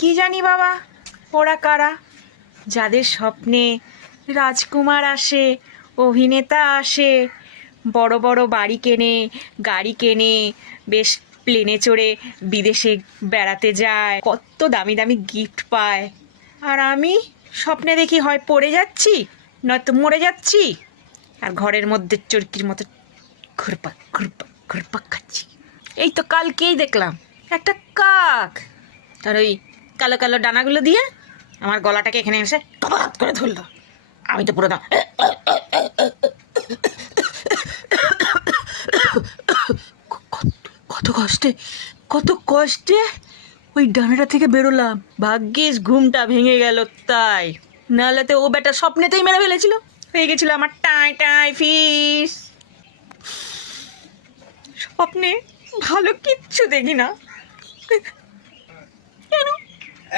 কি জানি বাবা, ওরা কারা যাদের স্বপ্নে রাজকুমার আসে, অভিনেতা আসে, বড় বড় বাড়ি কেনে, গাড়ি কেনে, বেশ প্লেনে চড়ে বিদেশে বেড়াতে যায়, কত দামি দামি গিফট পায়। আর আমি স্বপ্নে দেখি হয় পড়ে যাচ্ছি, নয়তো মরে যাচ্ছি, আর ঘরের মধ্যে চরকির মতো ঘুরপাক ঘুরপাক ঘুরপাক খাচ্ছি। এই তো কালকেই দেখলাম একটা কাক তার ওই কালো কালো ডানাগুলো দিয়ে আমার গলাটাকে এখানে এসে টপাত করে ধরলো। আমি তো পুরো কত কষ্টে কত কষ্টে ওই ডানাটা থেকে বেরোলাম। ভাগ্যিস ঘুমটা ভেঙে গেল, তাই নাহলে তো ও বেটা স্বপ্নেতেই মেরে ফেলেছিল। হয়ে গেছিল আমার টাই টাই ফিস। স্বপ্নে ভালো কিচ্ছু দেখি না,